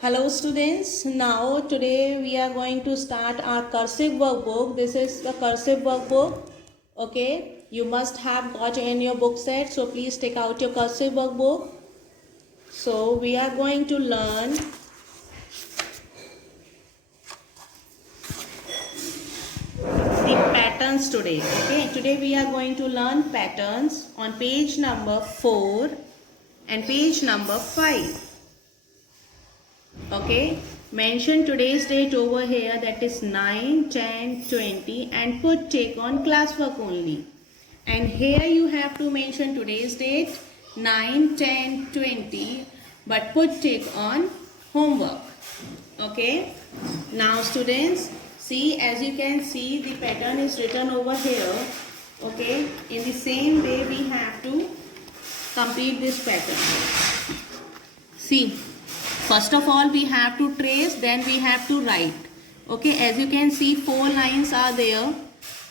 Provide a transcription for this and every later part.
Hello students, now today we are going to start our cursive workbook. This is the cursive workbook. Okay, you must have got in your book set, so please take out your cursive workbook. So we are going to learn the patterns today. Okay, today we are going to learn patterns on page number 4 and page number 5. Okay, mention today's date over here, that is 9, 10, 20, and put tick on classwork only. And here you have to mention today's date 9, 10, 20, but put tick on homework. Okay, now students, see, as you can see, the pattern is written over here. Okay, in the same way we have to complete this pattern. See, first of all we have to trace, then we have to write. Okay, as you can see, 4 lines are there.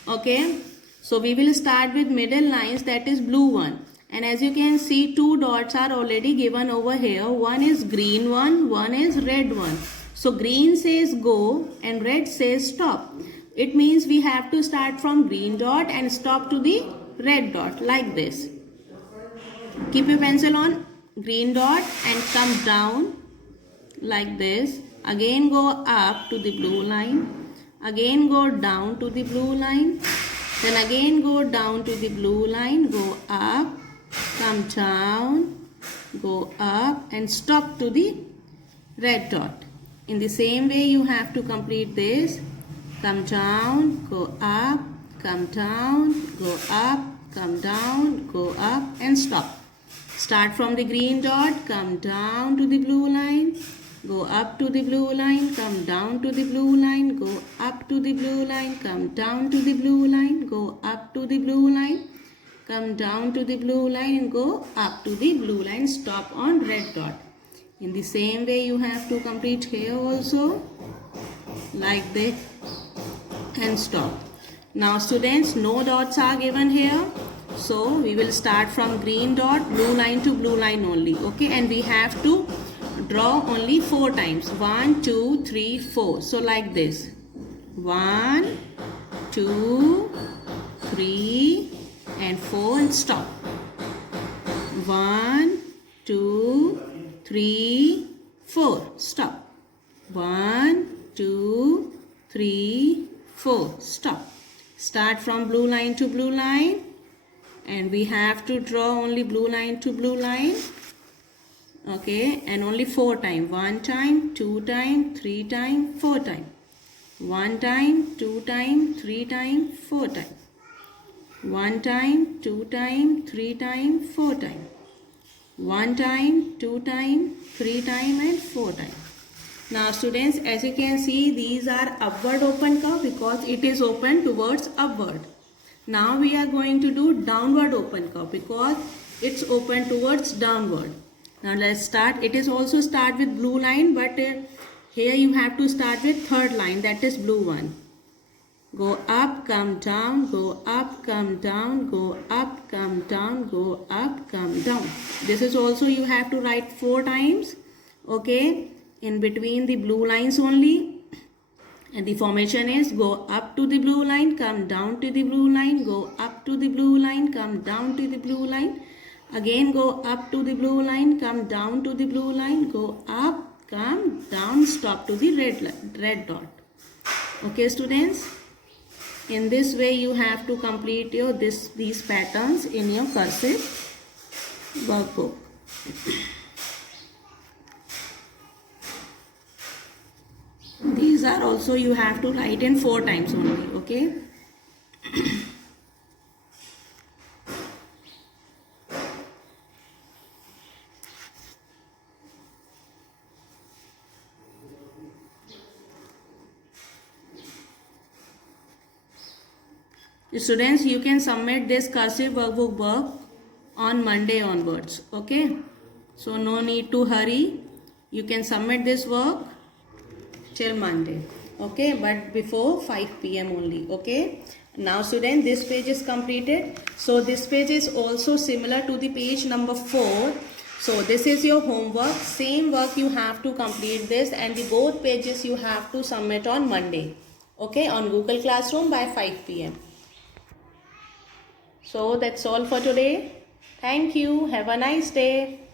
Okay, so we will start with middle lines, that is blue one. And as you can see, 2 dots are already given over here. One is green one is red one. So green says go and red says stop. It means we have to start from green dot and stop to the red dot like this. Keep your pencil on green dot and come down like this. Again go up to the blue line. Again go down to the blue line. Then again go down to the blue line. Go up, come down, go up and stop to the red dot. In the same way you have to complete this. Come down, go up, come down, go up, come down, go up and stop. Start from the green dot, come down to the blue line, go up to the blue line, come down to the blue line, go up to the blue line, come down to the blue line, go up to the blue line, come down to the blue line and go up to the blue line. Stop on red dot. In the same way you have to complete here also, like this, and stop. Now students, no dots are given here. So we will start from green dot, blue line to blue line only. Okay, and we have to draw only 4 times. 1, 2, 3, 4. So like this. 1, 2, 3 and 4 and stop. 1, 2, 3, 4. Stop. 1, 2, 3, 4. Stop. Start from blue line to blue line. And we have to draw only blue line to blue line. Okay, and only 4 times. 1 time, 2 time, 3 time, 4 time. 1 time, 2 time, 3 time, 4 time. 1 time, 2 time, 3 time, 4 time. 1 time, 2 time, 3 time and 4 time. Now students, as you can see, these are upward open curve because it is open towards upward. Now we are going to do downward open curve because it's open towards downward. Now let's start. It is also start with blue line, but here you have to start with third line, that is blue one. Go up, come down, go up, come down, go up, come down, go up, come down. This is also you have to write 4 times. Okay, in between the blue lines only. And the formation is go up to the blue line, come down to the blue line, go up to the blue line, come down to the blue line. Again go up to the blue line, come down to the blue line, go up, come down, stop to the red dot. Okay students, in this way you have to complete your these patterns in your cursive workbook. These are also you have to write in 4 times only. Okay. Students, you can submit this cursive workbook work on Monday onwards. Okay, so no need to hurry. You can submit this work till Monday. Okay, but before 5 p.m. only. Okay, now student, this page is completed. So this page is also similar to the page number 4, So this is your homework. Same work you have to complete this, and the both pages you have to submit on Monday. Okay, on Google Classroom by 5 p.m. So that's all for today. Thank you. Have a nice day.